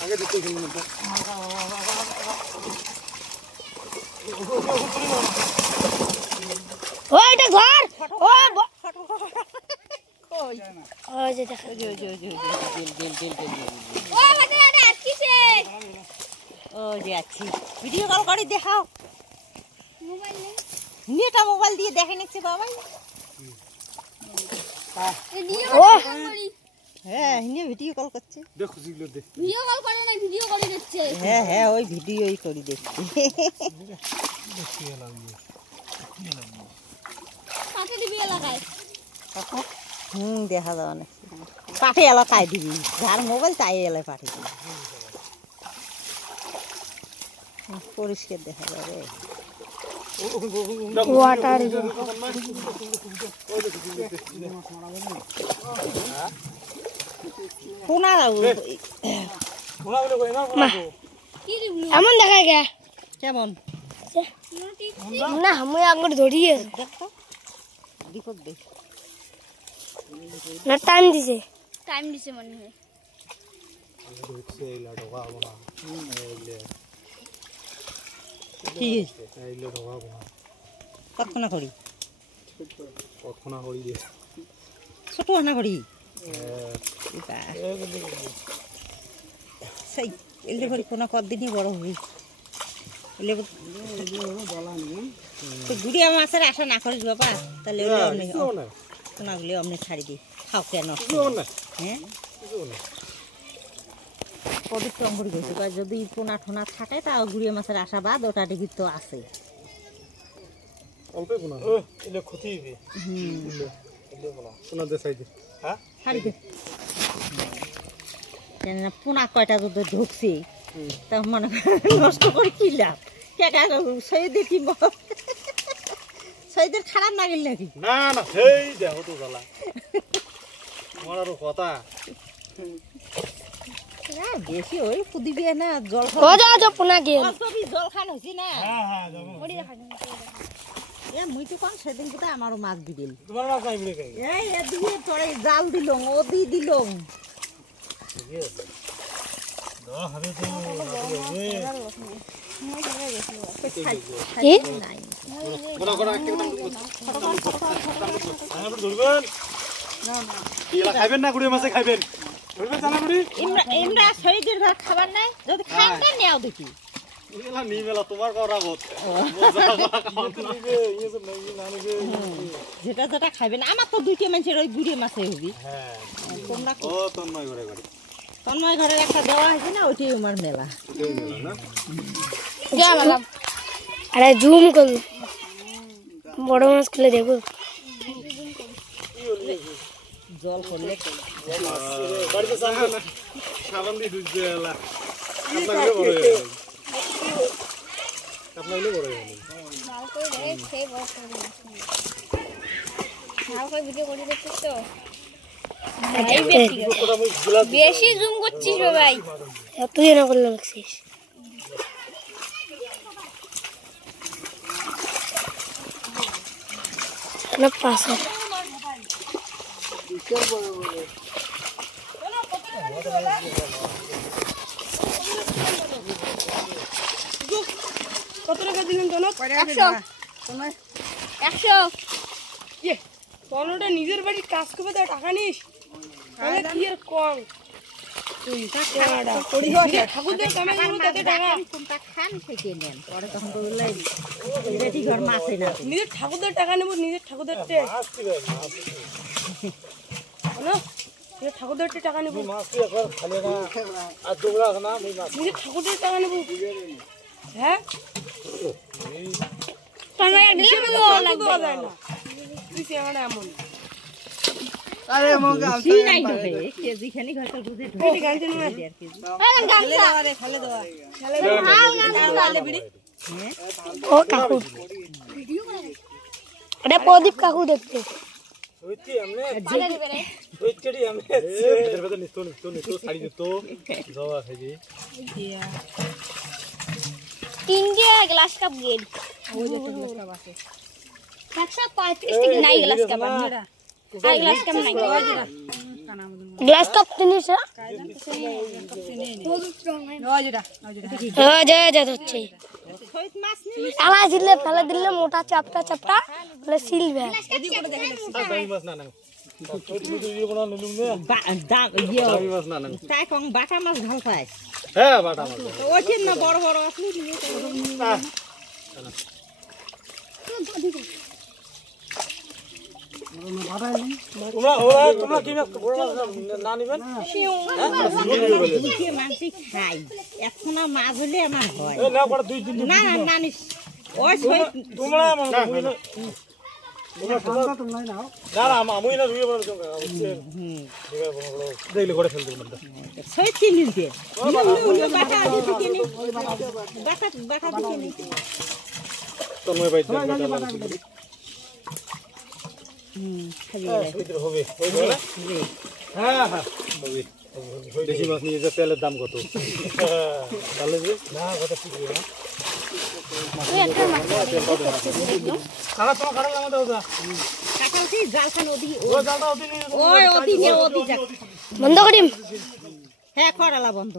আগে দিতে ও এটা ঘর ও ওই যে দেখা ও মানে এটা আটকিছে ও যে আছি ভিডিও কল করে দেখাও মোবাইল নেই নেটা মোবাইল দিয়ে দেখে নিচ্ছে বাবাই ও হ্যাঁ হিনে ভিডিও কল করছে দেখো জিগলো দে ভিডিও কল করে না ভিডিও করে দিচ্ছে হ্যাঁ হ্যাঁ ওই ভিডিওই করি দেখছি দেখি লাগবে কাকে দিবি এলাকায় দেখা যাবে না পাঠে এলাকায় দিবি যার মোবাইল তাই এলাকায় পাঠে দিবি পরিষ্কার দেখা যাবে ওয়াটার এমন দেখা গে কেমন না আমি আঙুর ধরিয়ে দেখো দীপক দেখ না টাইম দিছে মনে হয় কি কতক্ষণ করি ছোট হানা করি সেই এলে করি কোনা কতদিনই বড় হবি গুড়িয়া মাছের আশা না করিস বাবা তাহলে কোনাগুলি অমনি ছাড়ি দি খাও কেন হ্যাঁ পবিত্র অঙ্গুরি গেছে যদি পোনা ঠোনা থাকে তাও গুড়িয়া মাছের আশাবাদ ওটা ডিগি তো আছে পোনা কয়টা যদি ঢুকছে তা মনে নষ্ট করে কি লাভ শহীদের কি শহীদের খারাপ না গেল নাকি না না সেই দেখো তো জ্বালা আমার আরো কথা বেশি ওই ফুদিবি না জল জল খান হয়েছি না মুই তো কম সেদিন কোথায় আমারও মাছ দিল পরে জাল দিলং ও দিলং খাইবেন না গুড়িয়া মাছে খাইবেন ইমরা শহীদের ঘর খাবার নাই যদি খান না নেও দেখি তোমার যেটা যেটা খাইবেন আমার তো দুইটা মানুষের ওই গুড়িয়ে মাছে হবি তোমরা তন্ময় ঘরের একটা দেওয়া হয়েছে না ওইটাই আমার মেলা আরে জুম করলো বড় মাছ খুলে দেখো জল করলে সাবান দিয়ে ধুইছে বেশি জুম করছিস ভাই তুই না করলে লাগছিস না পাশে কত টাকা দিলেন তো 100 তনটা নিজের বাড়ির কাজ করবে তো টাকা নিস তাহলে কি আর কম ঠাকুরদের কামাই করবো তাতে টাকা খান থেকে নেন পরে তখন তো রেডি ঘর মাছে না নিজের ঠাকুরদের টাকা নেবো নিজের ঠাকুরদের নিজের ঠাকুরদের টাকা নেবো নিজের ঠাকুরদের টাকা নেবো হ্যাঁ এমন কেজি খানি ঘরটা বুঝে ও কাকু এটা প্রদীপ কাকু দেখতে তিনটে গ্লাস কাপ গেল 135 টাকা নাই গ্লাস কাপ আর গ্লাস কাপ নাই গ্লাস কাপ তিনিস হচ্ছে শহীদ মাছ নিয়ে আলা দিলে ফেলে দিলে মোটা চাপটা চাপটা বলে সিলবে দামি মাছ না না তুমি তো ইয়ে বনা নিলুম না দামি মাছ না না তাই কম বাটা মাছ ভাল পায় হ্যাঁ বাটা মাছ ওই না বড় বড় আসলে না তোমরা কি মাছ বড় মাছ না নিবেন মাছ খাই এখন মাছ হলে আমার হয় এ না বড় 2 3 না না না নিস ওই শহীদ তোমরা না না আমি না রুইয়ে বড় জঙ্গা দেখলে করে ফেলতে মত শহীদ কি নিতে বাটা দিতে কি নি বাটা বাটা দিতে নি তোমরা ভাই হবে হ্যাঁ হ্যাঁ দেশি মাছ নিয়ে যে তেলের দাম কত তাহলে যে না কত ঠিক না খারাপ তো খারাপ লাগা দাও যা কাটাউছি জালখান ওদি ও জালটা ওদিকে ওই ওদি নে ওদি যা বন্ধ করিম হ্যাঁ করালা বন্ধ